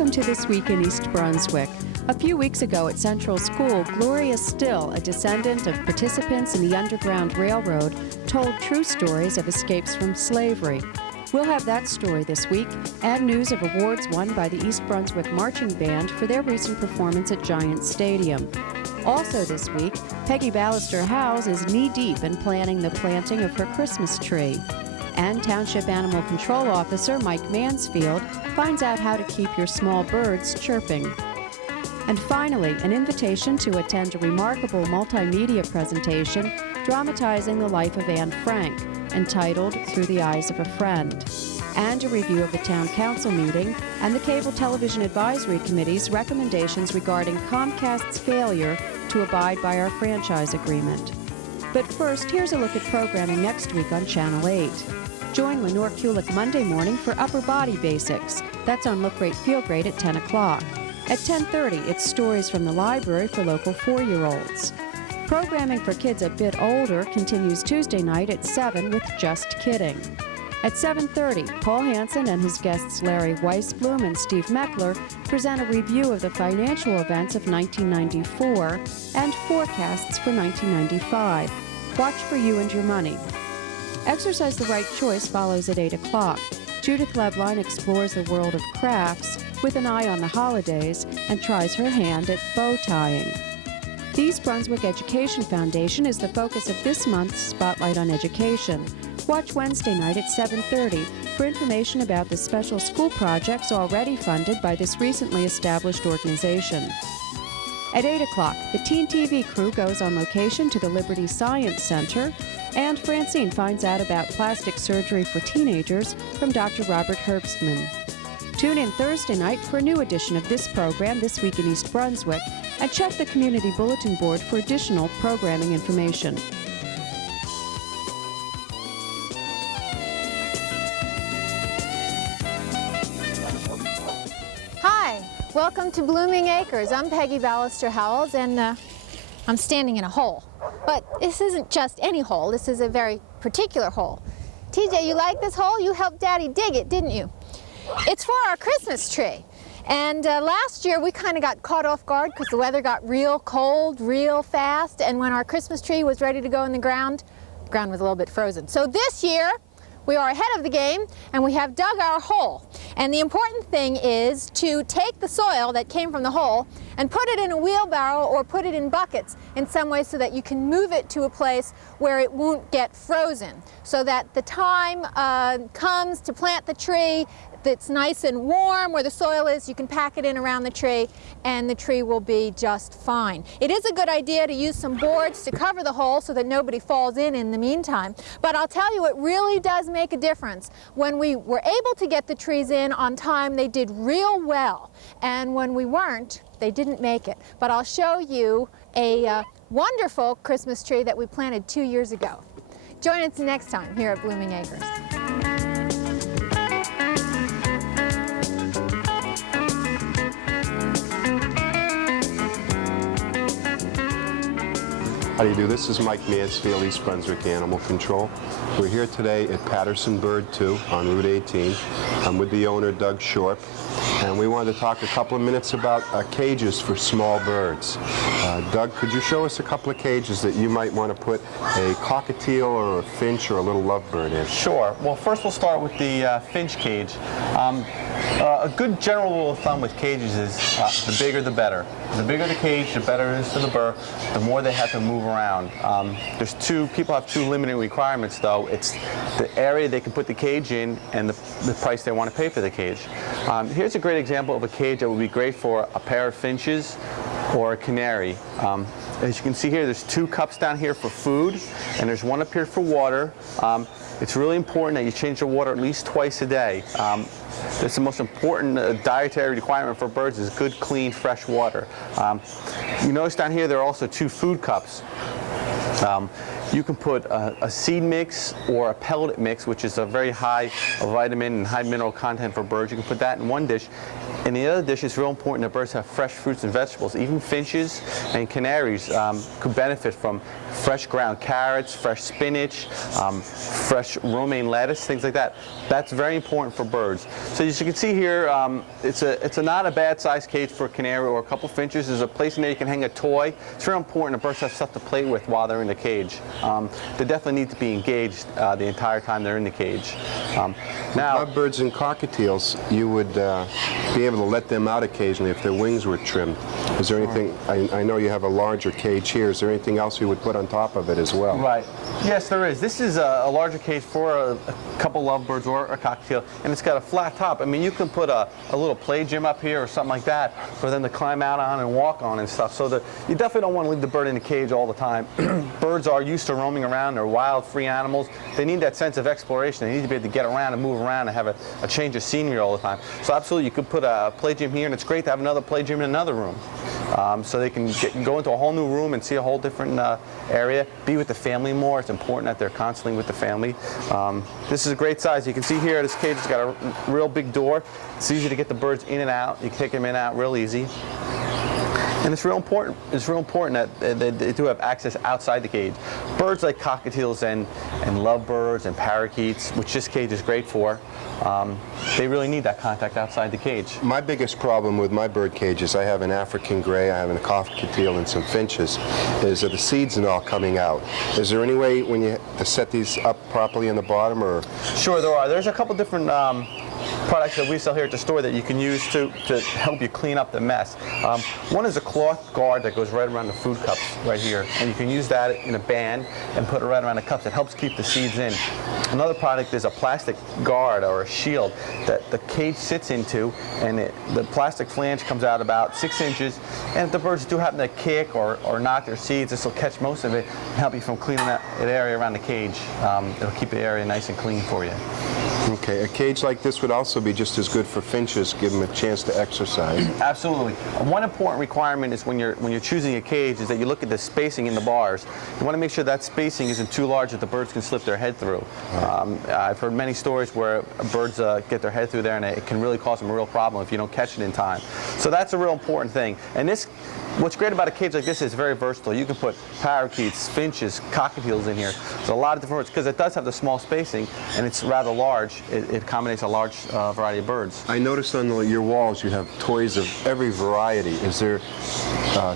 Welcome to This Week in East Brunswick. A few weeks ago at Central School, Gloria Still, a descendant of participants in the Underground Railroad, told true stories of escapes from slavery. We'll have that story this week, and news of awards won by the East Brunswick Marching Band for their recent performance at Giant Stadium. Also this week, Pegi Ballister-Howes is knee-deep in planning the planting of her Christmas tree. And Township Animal Control Officer Mike Mansfield finds out how to keep your small birds chirping. And finally, an invitation to attend a remarkable multimedia presentation dramatizing the life of Anne Frank, entitled Through the Eyes of a Friend, and a review of the Town Council meeting and the Cable Television Advisory Committee's recommendations regarding Comcast's failure to abide by our franchise agreement. But first, here's a look at programming next week on Channel 8. Join Lenore Kulik Monday morning for Upper Body Basics. That's on Look Great, Feel Great at 10 o'clock. At 10:30, it's Stories from the Library for local 4-year-olds. Programming for kids a bit older continues Tuesday night at 7 with Just Kidding. At 7:30, Paul Hansen and his guests Larry Weisblum and Steve Meckler present a review of the financial events of 1994 and forecasts for 1995. Watch for You and Your Money. Exercise the Right Choice follows at 8 o'clock. Judith Lebline explores the world of crafts with an eye on the holidays and tries her hand at bow tying. The East Brunswick Education Foundation is the focus of this month's Spotlight on Education. Watch Wednesday night at 7:30 for information about the special school projects already funded by this recently established organization. At 8 o'clock, the Teen TV crew goes on location to the Liberty Science Center, and Francine finds out about plastic surgery for teenagers from Dr. Robert Herbstman. Tune in Thursday night for a new edition of this program, This Week in East Brunswick, and check the Community Bulletin Board for additional programming information. Hi, welcome to Blooming Acres. I'm Pegi Ballister-Howes, and I'm standing in a hole. But this isn't just any hole, this is a very particular hole. TJ, you like this hole? You helped Daddy dig it, didn't you? It's for our Christmas tree. And last year we kind of got caught off guard because the weather got real cold, real fast, and when our Christmas tree was ready to go in the ground was a little bit frozen. So this year, we are ahead of the game, and we have dug our hole. And the important thing is to take the soil that came from the hole and put it in a wheelbarrow or put it in buckets in some way so that you can move it to a place where it won't get frozen, so that the time comes to plant the tree that's nice and warm where the soil is, you can pack it in around the tree and the tree will be just fine. It is a good idea to use some boards to cover the hole so that nobody falls in the meantime. But I'll tell you, it really does make a difference. When we were able to get the trees in on time, they did real well. And when we weren't, they didn't make it. But I'll show you a wonderful Christmas tree that we planted 2 years ago. Join us next time here at Blooming Acres. How do you do? This is Mike Mansfield, East Brunswick Animal Control. We're here today at Paterson Bird 2 on Route 18. I'm with the owner, Doug Shorp, and we wanted to talk a couple of minutes about cages for small birds. Doug, could you show us a couple of cages that you might want to put a cockatiel or a finch or a little lovebird in? Sure. Well, first we'll start with the finch cage. A good general rule of thumb with cages is the bigger the better. The bigger the cage, the better it is for the bird, the more they have to move around. People have two limiting requirements though. It's the area they can put the cage in and the price they want to pay for the cage. Here's a great example of a cage that would be great for a pair of finches or a canary. As you can see here, there's 2 cups down here for food and there's 1 up here for water. It's really important that you change the water at least twice a day. That's the most important dietary requirement for birds is good, clean, fresh water. You notice down here there are also 2 food cups. You can put a seed mix or a pellet mix, which is a very high vitamin and high mineral content for birds. You can put that in one dish. And the other dish is real important that birds have fresh fruits and vegetables. Even finches and canaries could benefit from fresh ground carrots, fresh spinach, fresh romaine lettuce, things like that. That's very important for birds. So as you can see here, it's not a bad size cage for a canary or a couple finches. There's a place in there you can hang a toy. It's very important that birds have stuff to play with while they're in the cage. They definitely need to be engaged the entire time they're in the cage. Now, Lovebirds and cockatiels, you would be able to let them out occasionally if their wings were trimmed. Is there anything, I know you have a larger cage here, is there anything else you would put on top of it as well? Right. Yes, there is. This is a larger cage for a couple lovebirds or a cockatiel, and it's got a flat top. I mean, you can put a little play gym up here or something like that for them to climb out on and walk on and stuff. So that you definitely don't want to leave the bird in the cage all the time. Birds are used to roaming around. They're wild, free animals. They need that sense of exploration. They need to be able to get around and move around and have a change of scenery all the time. So absolutely, you could put a play gym here, and it's great to have another play gym in another room. So they can go into a whole new room and see a whole different area, be with the family more. It's important that they're constantly with the family. This is a great size. You can see here this cage has got a real big door. It's easy to get the birds in and out. You can take them in and out real easy. And it's real important. It's real important that they do have access outside the cage. Birds like cockatiels and lovebirds and parakeets, which this cage is great for, they really need that contact outside the cage. My biggest problem with my bird cages, I have an African gray, I have a cockatiel, and some finches, is that the seeds and all coming out. Is there any way when you to set these up properly in the bottom, or? Sure, there are. There's a couple different products that we sell here at the store that you can use to help you clean up the mess. One is a cloth guard that goes right around the food cups right here, and you can use that in a band and put it right around the cups. It helps keep the seeds in. Another product is a plastic guard or a shield that the cage sits into, and the plastic flange comes out about 6 inches, and if the birds do happen to kick or knock their seeds, this will catch most of it and help you from cleaning that area around the cage. It'll keep the area nice and clean for you. Okay, a cage like this would also be just as good for finches, give them a chance to exercise. Absolutely. One important requirement is when you're choosing a cage is that you look at the spacing in the bars. You want to make sure that spacing isn't too large that the birds can slip their head through. Right. I've heard many stories where birds get their head through there, and it can really cause them a real problem if you don't catch it in time. So that's a real important thing. And what's great about a cage like this is it's very versatile. You can put parakeets, finches, cockatiels in here. There's a lot of different birds because it does have the small spacing and it's rather large. It accommodates a large variety of birds. I noticed on your walls you have toys of every variety. Is there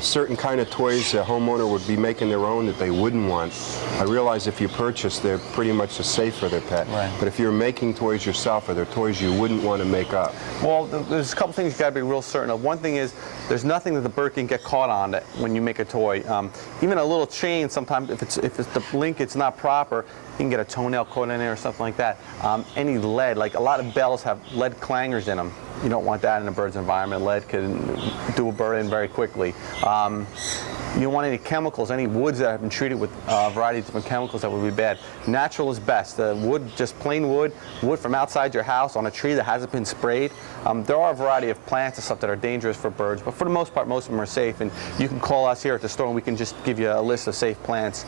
certain kind of toys a homeowner would be making their own that they wouldn't want? I realize if you purchase, they're pretty much safe for their pet. Right. But if you're making toys yourself, are there toys you wouldn't want to make up? Well, there's a couple things you got to be real certain of. One thing is there's nothing that the bird can get caught on that when you make a toy. Even a little chain, sometimes if it's the link it's not proper, you can get a toenail caught in there or something like that. Any lead, like a lot of bells have lead clangers in them. You don't want that in a bird's environment. Lead can do a bird in very quickly. You don't want any chemicals, any woods that have been treated with a variety of different chemicals that would be bad. Natural is best. Wood, just plain wood from outside your house on a tree that hasn't been sprayed. There are a variety of plants and stuff that are dangerous for birds, but for the most part, most of them are safe. And you can call us here at the store and we can just give you a list of safe plants.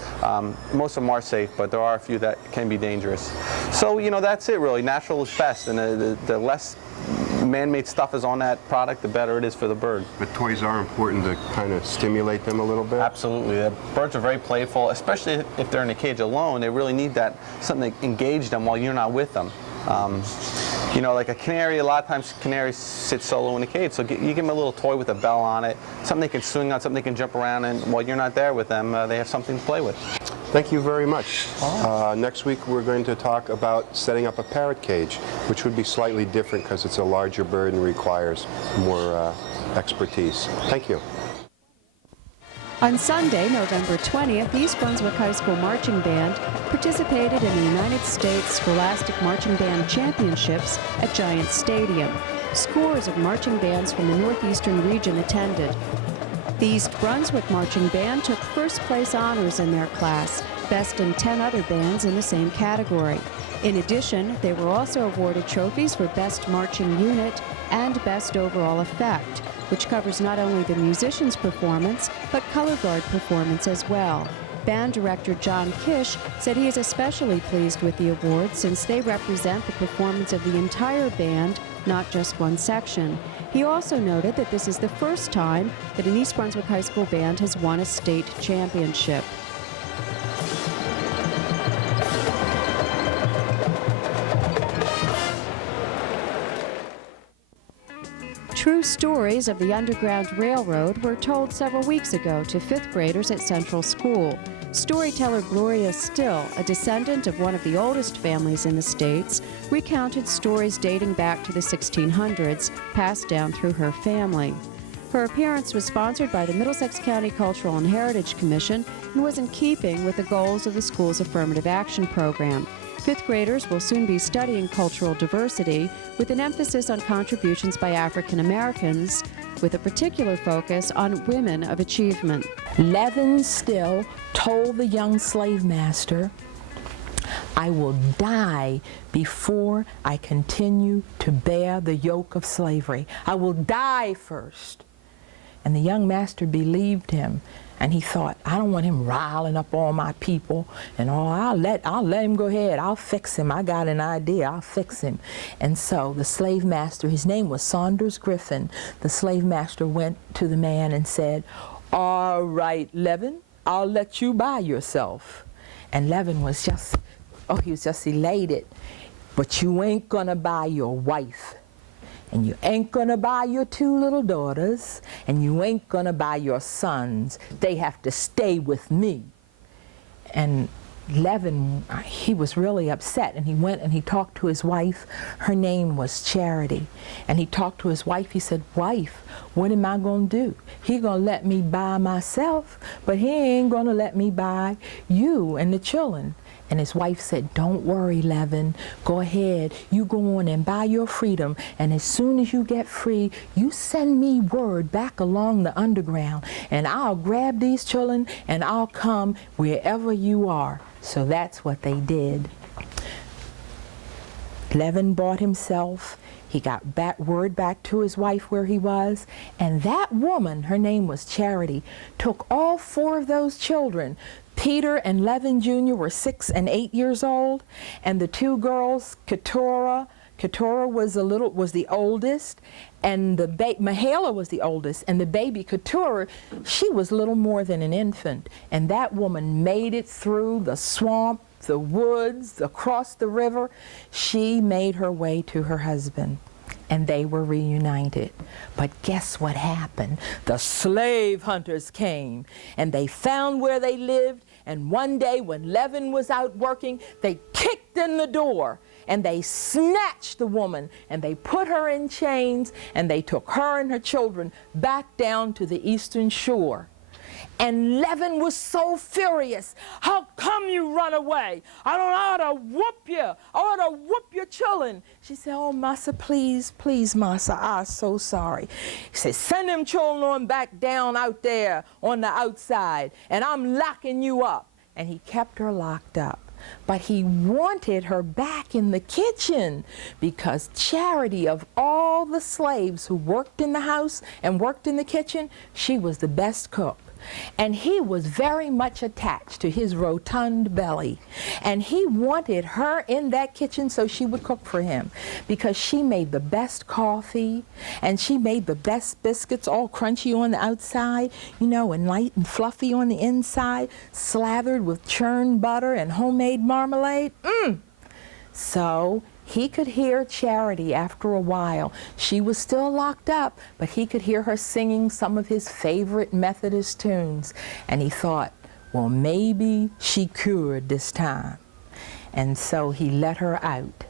Most of them are safe, but there are a few that can be dangerous. So, that's it really. Natural is best, and the less man-made stuff is on that product, the better it is for the bird. But toys are important to kind of stimulate them a little bit? Absolutely. The birds are very playful, especially if they're in a cage alone. They really need something to engage them while you're not with them. Like a canary, a lot of times canaries sit solo in a cage, so you give them a little toy with a bell on it, something they can swing on, something they can jump around, and while you're not there with them, they have something to play with. Thank you very much. Next week we're going to talk about setting up a parrot cage, which would be slightly different because it's a larger bird and requires more expertise. Thank you. On Sunday, November 20th, East Brunswick High School Marching Band participated in the United States Scholastic Marching Band Championships at Giant Stadium. Scores of marching bands from the northeastern region attended. The East Brunswick Marching Band took first place honors in their class, besting 10 other bands in the same category. In addition, they were also awarded trophies for Best Marching Unit and Best Overall Effect, which covers not only the musician's performance, but color guard performance as well. Band director John Kish said he is especially pleased with the award since they represent the performance of the entire band, not just one section. He also noted that this is the first time that an East Brunswick High School band has won a state championship. True stories of the Underground Railroad were told several weeks ago to fifth graders at Central School. Storyteller Gloria Still, a descendant of one of the oldest families in the States, recounted stories dating back to the 1600s, passed down through her family. Her appearance was sponsored by the Middlesex County Cultural and Heritage Commission and was in keeping with the goals of the school's affirmative action program. Fifth graders will soon be studying cultural diversity with an emphasis on contributions by African Americans, with a particular focus on women of achievement. Levin Still told the young slave master, "I will die before I continue to bear the yoke of slavery. I will die first." And the young master believed him. And he thought, I don't want him riling up all my people and all. I'll let him go ahead. I'll fix him. I got an idea. I'll fix him. And so the slave master, his name was Saunders Griffin, the slave master went to the man and said, "All right, Levin, I'll let you buy yourself." And Levin was just, he was just elated. "But you ain't gonna buy your wife. And you ain't gonna buy your 2 little daughters, and you ain't gonna buy your sons. They have to stay with me." And Levin, he was really upset, and he went and he talked to his wife. Her name was Charity. And he talked to his wife. He said, "Wife, what am I gonna do? He gonna let me buy myself, but he ain't gonna let me buy you and the children." And his wife said, "Don't worry, Levin. Go ahead. You go on and buy your freedom. And as soon as you get free, you send me word back along the underground. And I'll grab these children and I'll come wherever you are." So that's what they did. Levin bought himself. He got word back to his wife where he was. And that woman, her name was Charity, took all 4 of those children. Peter and Levin Jr. were 6 and 8 years old, and the 2 girls, Keturah was the oldest, and Mahala was the oldest, and the baby Keturah, she was little more than an infant. And that woman made it through the swamp, the woods, across the river. She made her way to her husband, and they were reunited. But guess what happened? The slave hunters came, and they found where they lived, and one day when Levin was out working, they kicked in the door, and they snatched the woman, and they put her in chains, and they took her and her children back down to the eastern shore. And Levin was so furious. "How come you run away? I ought to whoop you. I ought to whoop your children." She said, "Oh, Massa, please, please, Massa, I'm so sorry." He said, "Send them children on back down out there on the outside, and I'm locking you up." And he kept her locked up. But he wanted her back in the kitchen because Charity, of all the slaves who worked in the house and worked in the kitchen, she was the best cook. And he was very much attached to his rotund belly. And he wanted her in that kitchen so she would cook for him, because she made the best coffee, and she made the best biscuits, all crunchy on the outside, you know, and light and fluffy on the inside, slathered with churned butter and homemade marmalade. So he could hear Charity after a while. She was still locked up, but he could hear her singing some of his favorite Methodist tunes. And he thought, well, maybe she cured this time. And so he let her out.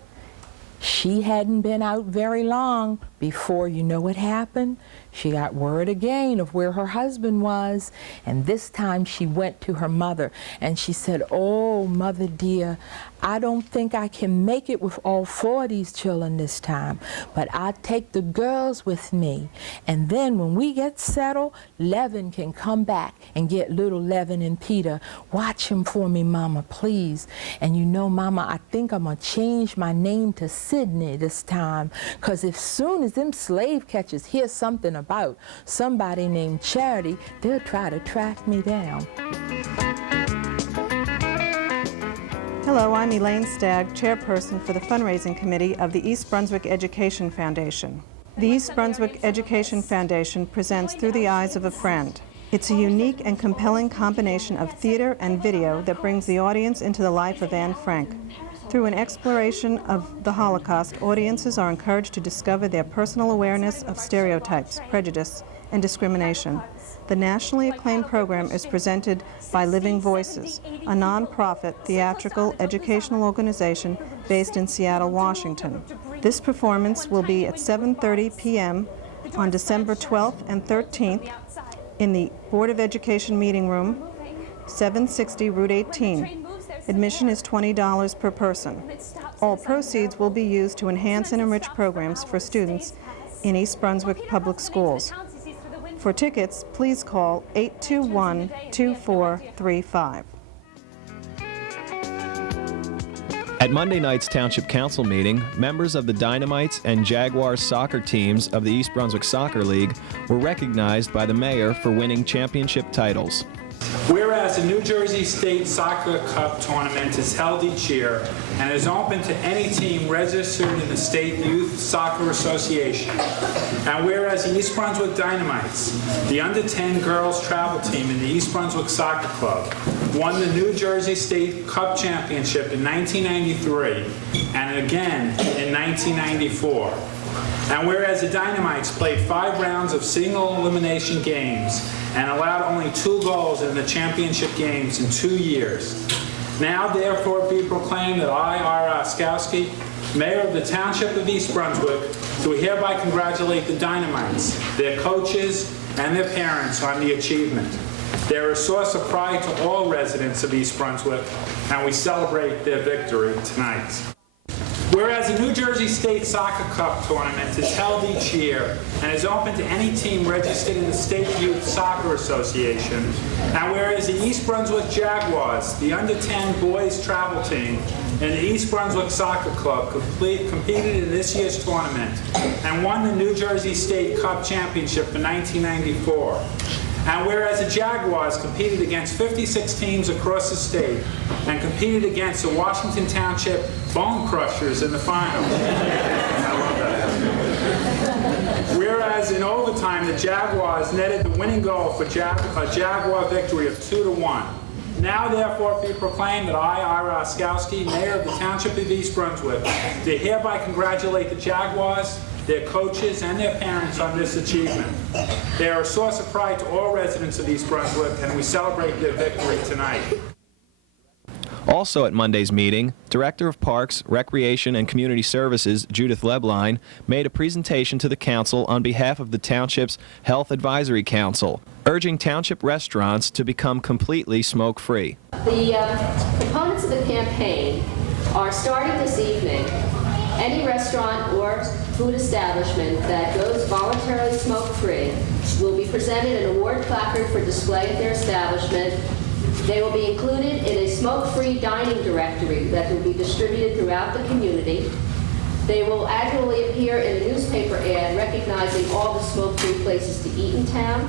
She hadn't been out very long before, you know what happened? She got word again of where her husband was, and this time she went to her mother, and she said, "Oh, mother dear, I don't think I can make it with all 4 of these children this time, but I'll take the girls with me, and then when we get settled, Levin can come back and get little Levin and Peter. Watch him for me, Mama, please. And you know, Mama, I think I'm gonna change my name to Sydney this time, because as soon as them slave catchers hear something about somebody named Charity, they'll try to track me down." Hello, I'm Elaine Stagg, chairperson for the fundraising committee of the East Brunswick Education Foundation. The East Brunswick Education Foundation presents Through the Eyes of a Friend. It's a unique and compelling combination of theater and video that brings the audience into the life of Anne Frank. Through an exploration of the Holocaust, audiences are encouraged to discover their personal awareness of stereotypes, prejudice, and discrimination. The nationally acclaimed program is presented by Living Voices, a nonprofit theatrical educational organization based in Seattle, Washington. This performance will be at 7:30 p.m. on December 12th and 13th in the Board of Education Meeting Room, 760 Route 18. Admission is $20 per person. All proceeds will be used to enhance and enrich programs for students in East Brunswick Public Schools. For tickets, please call 821-2435. At Monday night's Township Council meeting, members of the Dynamites and Jaguars soccer teams of the East Brunswick Soccer League were recognized by the mayor for winning championship titles. Whereas the New Jersey State Soccer Cup tournament is held each year and is open to any team registered in the State Youth Soccer Association. And whereas the East Brunswick Dynamites, the under-10 girls travel team in the East Brunswick Soccer Club, won the New Jersey State Cup Championship in 1993 and again in 1994. And whereas the Dynamites played 5 rounds of single elimination games and allowed only 2 goals in the championship games in 2 years. Now therefore be proclaimed that I, R. Oskowski, Mayor of the Township of East Brunswick, do hereby congratulate the Dynamites, their coaches, and their parents on the achievement. They're a source of pride to all residents of East Brunswick, and we celebrate their victory tonight. Whereas the New Jersey State Soccer Cup tournament is held each year and is open to any team registered in the State Youth Soccer Association, and whereas the East Brunswick Jaguars, the under-10 boys travel team, and the East Brunswick Soccer Club competed in this year's tournament and won the New Jersey State Cup Championship in 1994. And whereas the Jaguars competed against 56 teams across the state and competed against the Washington Township Bone Crushers in the final. I love that. Whereas in overtime, the Jaguars netted the winning goal for a Jaguar victory of 2-1. Now therefore be proclaimed that I, Ira Oskowski, Mayor of the Township of East Brunswick, do hereby congratulate the Jaguars, their coaches, and their parents on this achievement. They are a source of pride to all residents of East Brunswick, and we celebrate their victory tonight. Also at Monday's meeting, Director of Parks, Recreation, and Community Services, Judith Lebline, made a presentation to the Council on behalf of the Township's Health Advisory Council, urging Township restaurants to become completely smoke-free. The components of the campaign are starting this evening. Any restaurant or food establishment that goes voluntarily smoke-free will be presented an award placard for display at their establishment. They will be included in a smoke-free dining directory that will be distributed throughout the community. They will annually appear in a newspaper ad recognizing all the smoke-free places to eat in town.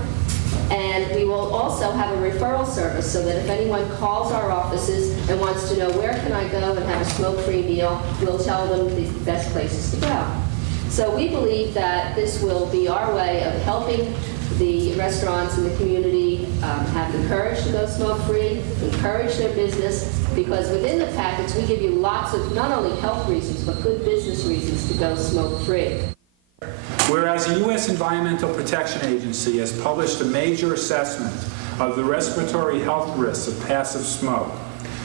And we will also have a referral service so that if anyone calls our offices and wants to know where can I go and have a smoke-free meal, we'll tell them the best places to go. So we believe that this will be our way of helping the restaurants in the community have the courage to go smoke-free, encourage their business, because within the packets we give you lots of not only health reasons, but good business reasons to go smoke-free. Whereas the U.S. Environmental Protection Agency has published a major assessment of the respiratory health risks of passive smoke,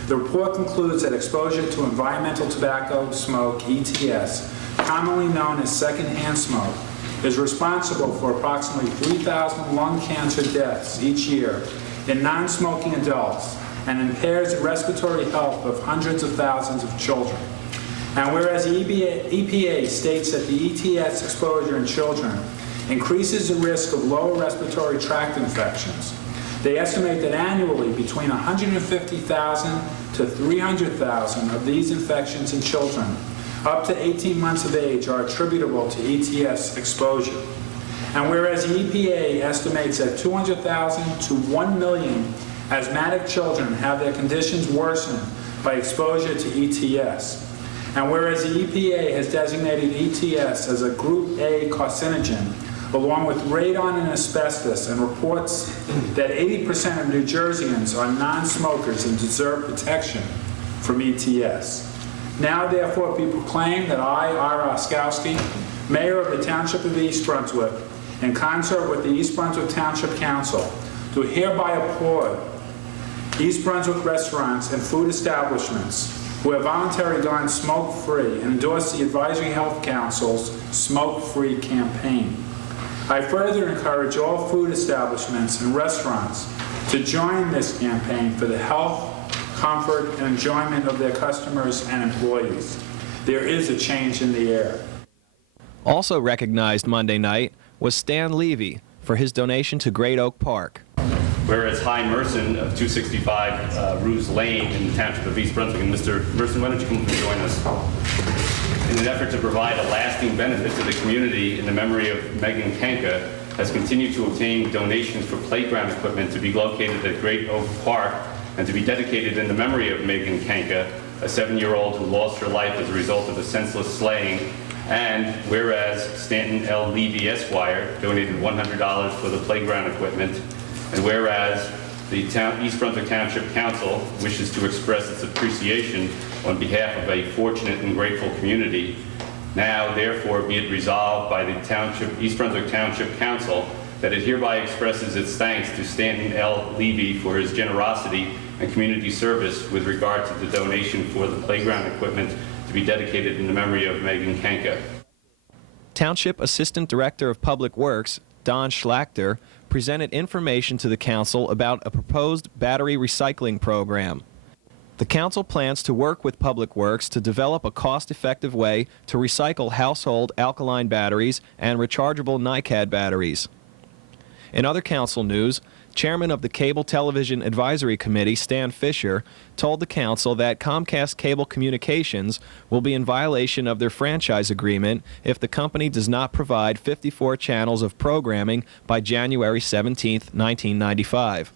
the report concludes that exposure to environmental tobacco smoke, ETS, commonly known as secondhand smoke, is responsible for approximately 3,000 lung cancer deaths each year in non-smoking adults and impairs the respiratory health of hundreds of thousands of children. And whereas the EPA states that the ETS exposure in children increases the risk of lower respiratory tract infections, they estimate that annually between 150,000 to 300,000 of these infections in children up to 18 months of age are attributable to ETS exposure. And whereas the EPA estimates that 200,000 to 1 million asthmatic children have their conditions worsened by exposure to ETS. And whereas the EPA has designated ETS as a Group A carcinogen, along with radon and asbestos, and reports that 80% of New Jerseyans are non-smokers and deserve protection from ETS. Now, therefore, be proclaimed that I, Ira Oskowski, Mayor of the Township of East Brunswick, in concert with the East Brunswick Township Council, do hereby applaud East Brunswick restaurants and food establishments who have voluntarily gone smoke-free and endorse the Advisory Health Council's Smoke-Free campaign. I further encourage all food establishments and restaurants to join this campaign for the health, comfort, and enjoyment of their customers and employees. There is a change in the air. Also recognized Monday night was Stan Levy for his donation to Great Oak Park. Whereas Hein Merson of 265 Ruse Lane in the Township of East Brunswick, and Mr. Merson, why don't you come up and join us? In an effort to provide a lasting benefit to the community in the memory of Megan Kanka, has continued to obtain donations for playground equipment to be located at Great Oak Park and to be dedicated in the memory of Megan Kanka, a 7-year-old who lost her life as a result of a senseless slaying. And whereas Stanton L. Levy Esquire donated $100 for the playground equipment, and whereas the East Brunswick Township Council wishes to express its appreciation on behalf of a fortunate and grateful community, now therefore be it resolved by the East Brunswick Township Council that it hereby expresses its thanks to Stanton L. Levy for his generosity and community service with regard to the donation for the playground equipment to be dedicated in the memory of Megan Kanka. Township Assistant Director of Public Works, Don Schlachter, presented information to the council about a proposed battery recycling program. The council plans to work with Public Works to develop a cost-effective way to recycle household alkaline batteries and rechargeable NiCad batteries. In other council news, Chairman of the Cable Television Advisory Committee, Stan Fisher, told the council that Comcast Cable Communications will be in violation of their franchise agreement if the company does not provide 54 channels of programming by January 17, 1995.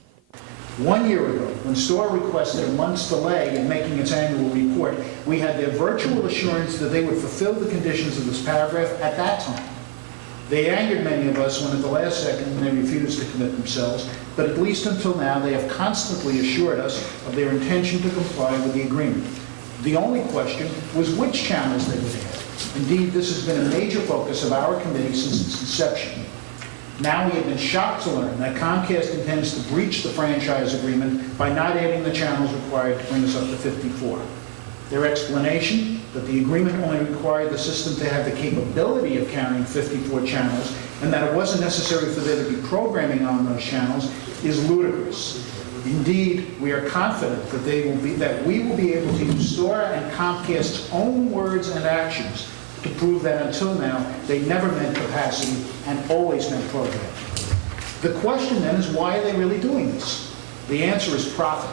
1 year ago, when STOR requested a month's delay in making its annual report, we had their virtual assurance that they would fulfill the conditions of this paragraph at that time. They angered many of us when at the last second they refused to commit themselves, but at least until now they have constantly assured us of their intention to comply with the agreement. The only question was which channels they would add. Indeed, this has been a major focus of our committee since its inception. Now we have been shocked to learn that Comcast intends to breach the franchise agreement by not adding the channels required to bring us up to 54. Their explanation, that the agreement only required the system to have the capability of carrying 54 channels and that it wasn't necessary for there to be programming on those channels, is ludicrous. Indeed, we are confident that we will be able to use STOR and Comcast's own words and actions to prove that until now they never meant capacity and always meant programming. The question then is, why are they really doing this? The answer is profit.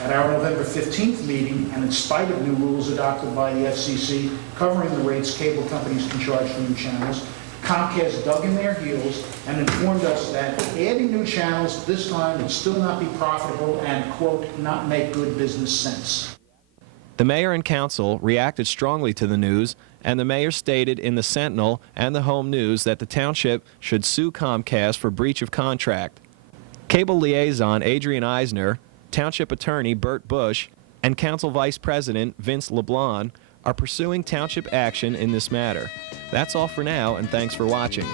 At our November 15th meeting, and in spite of new rules adopted by the FCC covering the rates cable companies can charge for new channels, Comcast dug in their heels and informed us that adding new channels this time would still not be profitable and, quote, not make good business sense. The mayor and council reacted strongly to the news, and the mayor stated in the Sentinel and the Home News that the township should sue Comcast for breach of contract. Cable liaison Adrian Eisner, Township Attorney Bert Bush, and Council Vice President Vince LeBlanc are pursuing township action in this matter. That's all for now, and thanks for watching.